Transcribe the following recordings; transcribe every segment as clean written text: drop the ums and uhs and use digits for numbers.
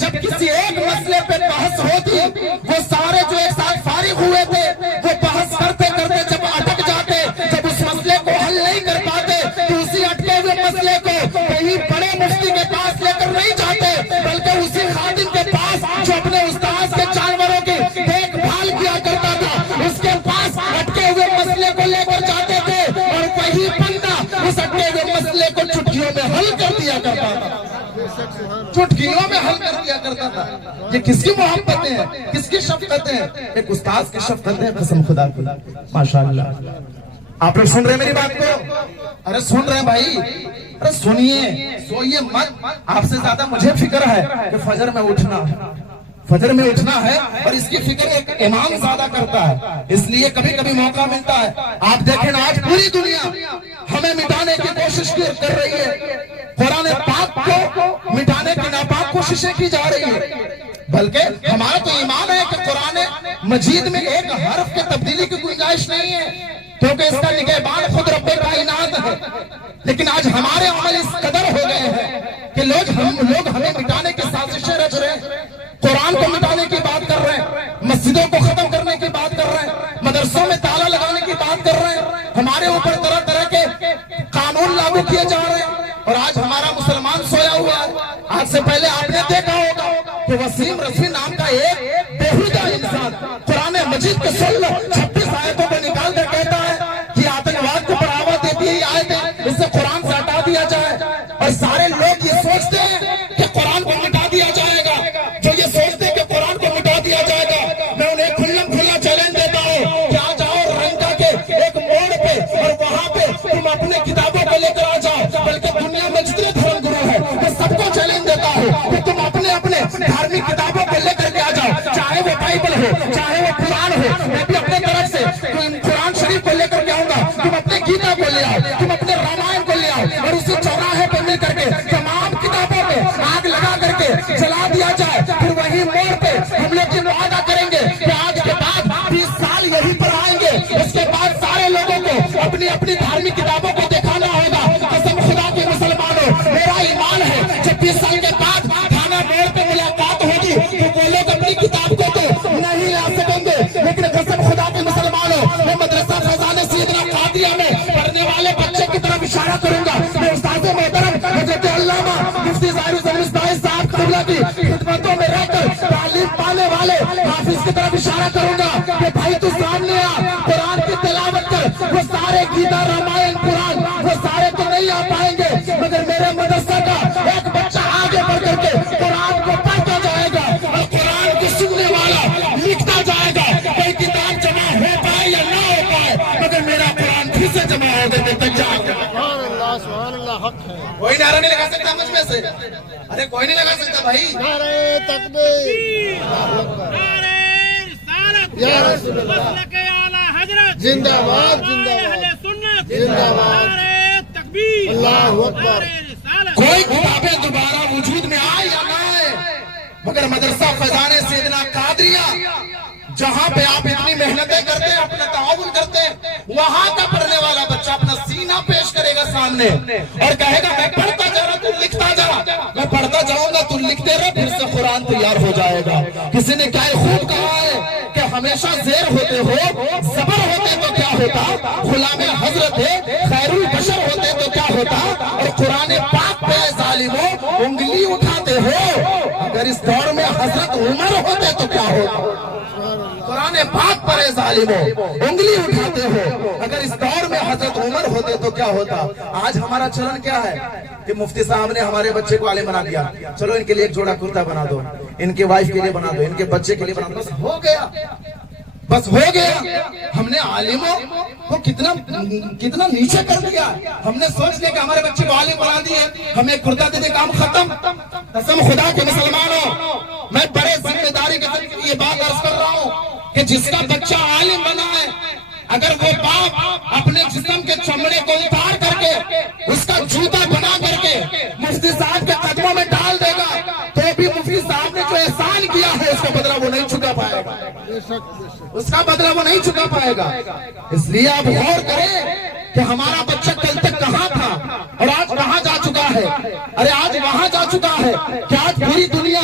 جب کسی ایک مسئلے پہ بحث ہوتی وہ سارے جو ایک ساتھ فارغ ہوئے تھے وہ بحث کرتے کرتے جب اٹک جاتے، جب اس مسئلے کو حل نہیں کر پاتے تو اسی اٹکے ہوئے مسئلے کو کہیں بڑے مفتی کے پاس لے کر نہیں جاتے، بلکہ اسی خادم کے پاس جو اپنے استاذ کے جانوروں کی دیکھ بھال کیا کرتا تھا اس کے پاس اٹکے ہوئے مسئلے کو لے کر جاتے تھے، اور وہی بندہ اس اٹکے ہوئے مسئلے کو چٹکیوں میں حل کر دیا کرتا تھا، چٹکیوں میں حل کر دیا کرتا تھا۔ یہ کس کی محبتیں ہیں، کس کی شفقتیں ہیں؟ ایک استاذ کی شفقتیں ہیں، قسم خدا کی، ماشاءاللہ۔ آپ لوگ سن رہے ہیں میری بات کو؟ ارے سن رہے ہیں بھائی؟ ارے سنیے، سوئیے مت۔ آپ سے زیادہ مجھے فکر ہے کہ فجر میں اٹھنا ہے، اور اس کی فکر ایک امام زیادہ کرتا ہے، اس لیے کبھی کبھی موقع ملتا ہے۔ آپ دیکھیں نا، آج پوری دنیا ہمیں مٹانے کی کوشش کر رہی ہے، قرآن پاک کو مٹانے کی ناپاک کوششیں کی جا رہی ہیں، بلکہ ہمارا تو ایمان ہے کہ قرآن مجید میں ایک حرف کی تبدیلی کی گنجائش نہیں ہے، کیونکہ اس کا نگہبان خود رب کائنات ہے۔ لیکن آج ہمارے عمل اس قدر ہو گئے ہیں کہ لوگ ہمیں مٹانے کی سازشیں رچ رہے ہیں، قرآن کو مٹانے کی بات کر رہے ہیں، مسجدوں کو ختم کرنے کی بات کر رہے ہیں، مدرسوں میں تالا لگانے کی بات کر رہے ہیں، ہمارے اوپر طرح طرح کے قانون لاگو کیے جا رہے ہیں، اور آج ہمارا مسلمان سویا ہوا ہے۔ آج سے پہلے آپ نے دیکھا ہوگا کہ وسیم رضوی نام کا ایک بےہودہ انسان قرآن مجید کے 26 آیتوں کو نکال کر کہتا ہے کہ آتنکواد کو بڑھاوا دیتی ہے آیتیں، اس سے قرآن سے ہٹا دیا جائے، اور سارے لوگ یہ سوچتے ہیں کہ قرآن کو مٹا دیا جائے گا۔ جو یہ سوچتے ہیں کہ قرآن کو مٹا دیا جائے گا، میں انہیں کھلا چیلنج دیتا ہوں کہ آ جاؤ رنگا کے ایک موڑ پہ، اور وہاں پہ تم اپنے کتابوں کو لے کر آ جاؤ، بلکہ دنیا میں جتنے دھرم گرو ہیں میں سب کو چیلنج دیتا ہوں کہ تم اپنے دھارمک کتابوں کو لے کر کے آ جاؤ، چاہے وہ بائبل ہو، چاہے وہ قرآن ہو۔ میں بھی اپنے طرف سے قرآن شریف کو لے کر کے آؤں گا، تم اپنے گیتا کو لے آؤ، تم اپنے رامائن کو لے آؤ، اور اسی چوراہے پہ مل کر کے تمام کتابوں پہ آگ لگا کر کے جلا دیا جائے۔ پھر وہی موڑ پہ ہم لوگ یہ وعدہ کریں گے کہ آج کے بعد 20 سال یہی پر آئیں گے، اس کے بعد سارے لوگوں کو اپنی دھارمک کتابوں کو دکھانا ہوگا۔ قسم خدا کے مسلمانوں، میرا ایمان ہے جب 20 سال کے بعد تھانہ موڑ پہ ملاقات ہوگی تو وہ لوگ اپنی کتاب کو تو نہیں لا سکیں گے، لیکن قسم خدا کے مسلمانوں، میں مدرسہ فیضان سیدنا قادریہ میں پڑھنے والے بچے کی طرف اشارہ کروں گا۔ میں استاد محترم حضرت علامہ مفتی ظاہر حسین مصباحی صاحب قبلہ کی خدمتوں میں رہ کر تعلیم پانے والے حافظ کی طرف اشارہ کروں گا کہ بھائی تو سامنے آ، قرآن کی تلاوت کر۔ وہ سارے گیتا رامائن قرآن وہ سارے تو نہیں آ پائیں گے، مگر میرے مدرسہ کا ایک بچہ آگے بڑھ کر کے قرآن کو پڑھتا جائے گا، اور قرآن کو سننے والا لکھتا جائے گا۔ کوئی کتاب جمع ہو پائے یا نہ ہو پائے، مگر میرا قرآن پھر سے جمع ہو دینے تک جائے گا۔ سبحان اللہ، حق ہے۔ کوئی نعرہ نہیں لگا سکتا مجھ میں سے؟ ارے کوئی نہیں لگا سکتا بھائی؟ نعرہ تکبیر، نعرہ رسالت، یا رسول اللہ، مسلک اعلیٰ حضرت، زندہ باد، زندہ اہل باد، سنت، زندہ باد، نعرہ تکبیر، اللہ اکبر۔ نعرہ رسالت۔ کوئی کتابیں دوبارہ وجود میں آئے یا نہ آئے، مگر مدرسہ فیضان سیدنا قادریہ جہاں پہ آپ اتنی محنتیں کرتے ہیں، اپنا تعاون کرتے ہیں، وہاں کا پڑھنے والا بچہ اپنا سینہ پیش کرے گا سامنے اور کہے گا میں پڑھتا جا رہا تو لکھتا جا، میں پڑھتا جاؤں گا تو لکھتے رہے، پھر سے قرآن تیار ہو جائے گا۔ کسی نے کیا خوب کہا ہے کہ ہمیشہ زیر ہوتے ہو، زبر ہوتے تو کیا ہوتا، غلام حضرت خیر البشر ہوتے تو کیا ہوتا، اور قرآن پاک پہ ظالموں انگلی اٹھاتے ہو، اگر اس دور میں حضرت عمر ہوتے تو کیا ہوتا۔ قرآن پاک پر ظالموں انگلی اٹھاتے ہو، اگر اس دور میں حضرت عمر ہوتے تو کیا ہوتا۔ آج ہمارا چلن کیا ہے کہ مفتی صاحب نے ہمارے بچے کو عالم بنا دیا، چلو ان کے لیے ایک جوڑا کرتا بنا دو، ان کے وائف کے لیے بنا دو، ان کے بچے کے لیے بنا دو، بس ہو گیا، بس ہو گیا۔ ہم نے عالموں کو کتنا نیچے کر دیا، ہم نے سوچ لیا کہ ہمارے بچے کو عالم بنا دیے، ہمیں کرتا دے دے کام ختم۔ قسم خدا کے مسلمانوں، میں بڑے ذمہ داری کے ساتھ یہ بات عرض کر رہا ہوں کہ جس کا بچہ عالم بنا ہے، اگر وہ باپ اپنے جسم کے چمڑے کو اتار کر کے اس کا جوتا بنا کر کے مفتی صاحب کے قدموں میں ڈال دے گا تو بھی مفتی صاحب نے جو احسان کیا ہے اس کا بدلہ وہ نہیں چکا پائے گا، اس کا بدلہ وہ نہیں چکا پائے گا۔ اس لیے آپ غور کریں کہ ہمارا بچہ کل تک کہاں تھا اور آج کہاں جا چکا ہے۔ ارے آج وہاں جا چکا ہے کہ آج پوری دنیا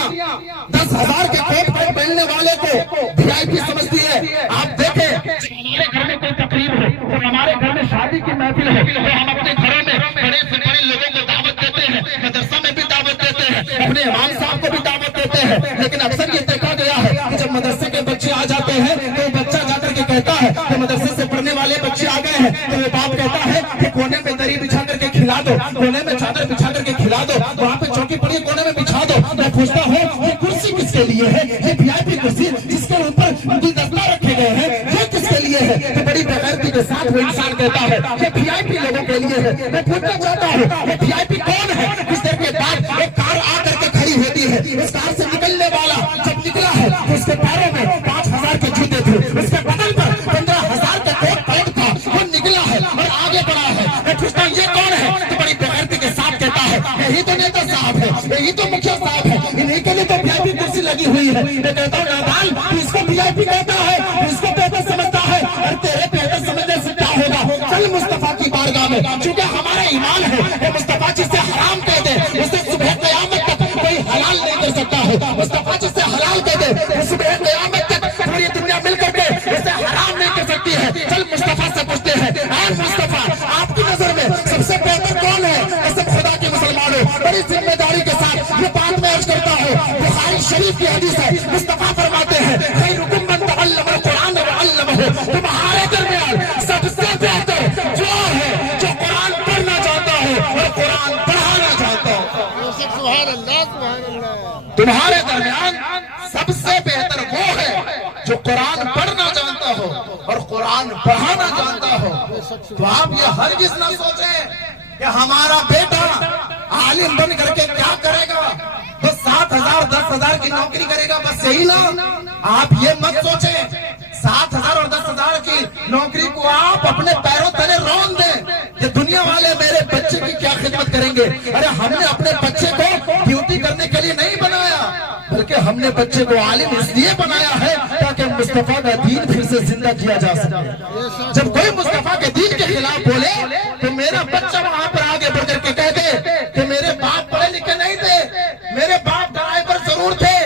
10,000 के कोट पैंट पहनने वाले को VIP समझती है। आप देखें, हमारे घर में कोई तकरीब हो, तो हमारे घर में शादी की महफिल हो, तो हम अपने घरों में बड़े से बड़े लोगों को दावत देते हैं, मदरसा में भी दावत देते हैं, अपने इमाम साहब को भी दावत देते हैं। लेकिन अक्सर ये देखा गया है कि जब मदरसे के बच्चे आ जाते हैं तो बच्चा जाकर के कहता है कि मदरसे से पढ़ने वाले बच्चे आ गए हैं, तो वो बाप कहता है कि कोने में दरी बिछा करके खिला दो, कोने में चादर बिछा करके खिला दो, वहाँ पे चौकी पड़ी कोने में बिछा दो। मैं पूछता हूँ ये कुर्सी किसके लिए है? ये VIP कुर्सी जिसके ऊपर गुलदस्ता रखे गए हैं, ये किसके लिए है? तो बड़ी बेगैरती के साथ वो इंसान कहता है ये VIP लोगों के लिए है। मैं पूछना चाहता हूँ ये VIP कौन है? कुछ देर के बाद एक कार आकर के खड़ी होती है, इस कार से निकलने वाला जब निकला है तो उसके पैरों में 5,000 के जूते थे, उसके बदन पर 15,000 का कोट पैंट था, वो निकला है और आगे बढ़ा है। मैं पूछता हूँ ये कौन है? तो बड़ी बेगैरती के साथ कहता है यही तो नेता साहब है, यही तो मुखिया साहब है, इन्हीं के लिए तो VIP कुर्सी लगी हुई है। मैं कहता हूँ नादान, इसको VIP कहता है, इसको बेहतर समझता है, और तेरे बेहतर समझने से क्या होगा? चल मुस्तफा की बारगाह में, क्योंकि हमारा ईमान है कि मुस्तफा जिसे हराम कह दे उसे सुबह क़यामत तक कोई हलाल नहीं कर सकता है। मुस्तफा जिसे हलाल कह दे सुबह क़यामत तक पूरी दुनिया मिलकर के इसे हराम नहीं कर सकती है। चल मुस्तफा से पूछते हैं, ऐ मुस्तफा आपकी नजर में सबसे बेहतर कौन है? कसम खुदा के मुसलमानों, बड़ी जिम्मेदारी के साथ ये बात मैं अर्ज करता हूँ। बुखारी शरीफ की हदीस है, मुस्तफा फरमाते हैं खैरुकुम मन तअल्लमल कुरान व अल्लमहु, तुम्हारे दरमियान सबसे बेहतर जो है जो कुरान पढ़ना चाहता हो और कुरान पढ़ाना चाहता हो। सुभान अल्लाह, सुभान अल्लाह। तुम्हारे दरमियान सबसे बेहतर वो है जो कुरान पढ़ना जानता हो और कुरान पढ़ाना जानता हो। तो आप ये हरगिज़ न सोचें कि हमारा बेटा आलिम बन करके क्या करेगा, तो 7,000 10,000 की नौकरी करेगा, बस यही ना। आप ये मत सोचें 7,000 और 10,000 की नौकरी को आप अपने पैरों तले रौंद दें। ये दुनिया वाले मेरे बच्चे की क्या खिदमत करेंगे? अरे हमने अपने बच्चे को ड्यूटी करने के लिए नहीं बनाया, बल्कि हमने बच्चे को आलिम इसलिए बनाया है ताकि मुस्तफा का दीन फिर से जिंदा किया जा सके। जब कोई मुस्तफा के दीन के खिलाफ बोले तो मेरा बच्चा वहां पर आगे बढ़ करके कह दे कि मेरे बाप पढ़े लिखे नहीं थे, मेरे बाप ड्राइवर जरूर थे,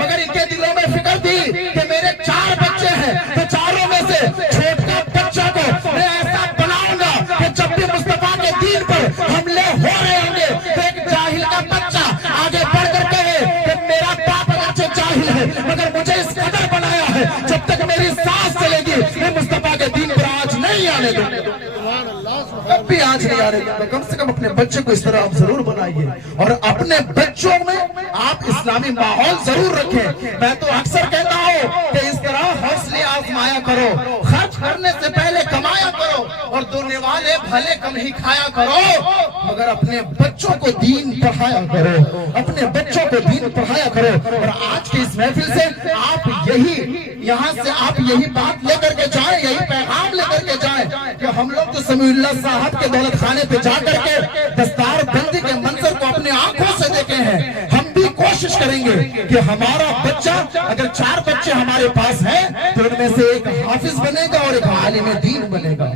मगर इनके दिलों में फिक्र थी कि मेरे 4 बच्चे हैं, तो चारों में से छोटा बच्चा को मैं ऐसा बनाऊंगा कि जब भी मुस्तफा के दीन पर हमले हो रहे होंगे तो एक जाहिल का बच्चा आगे बढ़ कर कहे कि मेरा बाप अच्छे जाहिल है, मगर मुझे इस कदर बनाया है जब तक मेरी सांस चलेगी मैं मुस्तफा के दीन पर आज नहीं आने दूंगा। कब भी आज नहीं आ रही, तो कम से कम अपने बच्चे को इस तरह आप जरूर बनाइए और अपने बच्चों में आप इस्लामी माहौल जरूर रखें। मैं तो अक्सर कहता हूँ कि इस तरह हौसले आजमाया करो, खर्च करने से पहले कमाया करो और देने वाले भले कम ही खाया करो, मगर अपने बच्चों को दीन पढ़ाया करो, अपने बच्चों को दीन पढ़ाया करो। और आज की इस महफिल से आप यही यहाँ से आप यही बात लेकर के जाएं, यही पैगाम लेकर के जाएं कि हम लोग तो समीउल्लाह साहब के दौलत खाने पे जा करके दस्तार बंदी के मंजर को अपने आंखों से देखे हैं। हम भी कोशिश करेंगे कि हमारा बच्चा, अगर 4 बच्चे हमारे पास हैं तो उनमें से एक हाफिज बनेगा और एक आलिम दीन बनेगा,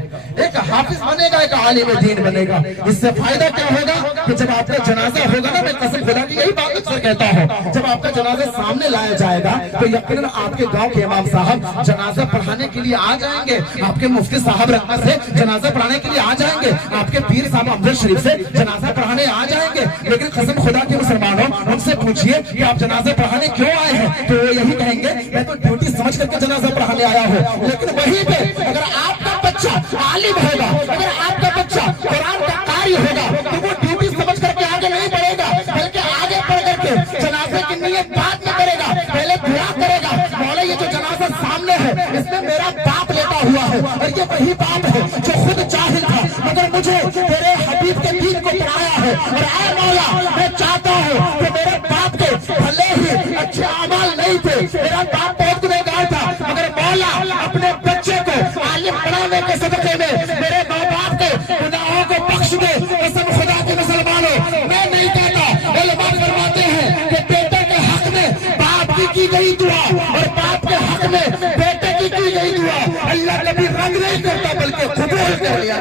एक हाफिज बनेगा एक आलिम दीन बनेगा। इससे फायदा क्या होगा कि जब आपका जनाजा होगा ना, मैं कसम खुदा की यही बात अक्सर कहता हूँ, जब आपका जनाजा सामने लाया जाएगा तो यकीनन आपके गांव के इमाम साहब जनाजा पढ़ाने के लिए आ जाएंगे, आपके मुफ्ती साहब रखा से जनाजा पढ़ाने के लिए आ जाएंगे, आपके पीर साहब अमजद शरीफ से जनाजा पढ़ाने आ जाएंगे। लेकिन कसम खुदा के मुसलमानों, उनसे पूछिए कि आप जनाजा पढ़ाने क्यों आए हैं, तो वो यही कहेंगे मैं तो ड्यूटी समझ करके जनाजा पढ़ाने आया हूँ। लेकिन वहीं पे अगर आपका बच्चा आलिम होगा, अगर आपका बच्चा कुरान का कारी होगा, तो वो ड्यूटी समझ करके आगे नहीं बढ़ेगा, बल्कि आगे बढ़ करके जनाजे की नियत बाद में करेगा, पहले दुआ करेगा, मौला ये जो जनाजा सामने है इसमें मेरा बाप लेटा हुआ है, और ये वही बाप है जो खुद जाहिल था मगर मुझे तेरे हबीब के दीन को पढ़ाया है। और ऐ मौला मैं चाहता हूँ कि मेरे बाप के भले ही अच्छे अमाल नहीं थे, मेरा बाप बहुत गुनहगार था, मगर मौला अपने बच्चे को आलिम बनाने के सदके में मेरे माँ बाप के गुनाहों को बख्श दे। कसम खुदा के मुसलमानों, मैं नहीं कहता, उलमा फरमाते हैं कि बेटे के हक में बाप की गई दुआ और बाप के हक में बेटे की गई दुआ अल्लाह कभी रंग नहीं करता बल्कि कबूल कर लिया।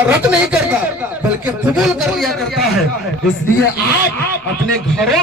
رد نہیں کرتا بلکہ قبول کر لیا کرتا ہے. اس لیے آپ اپنے گھروں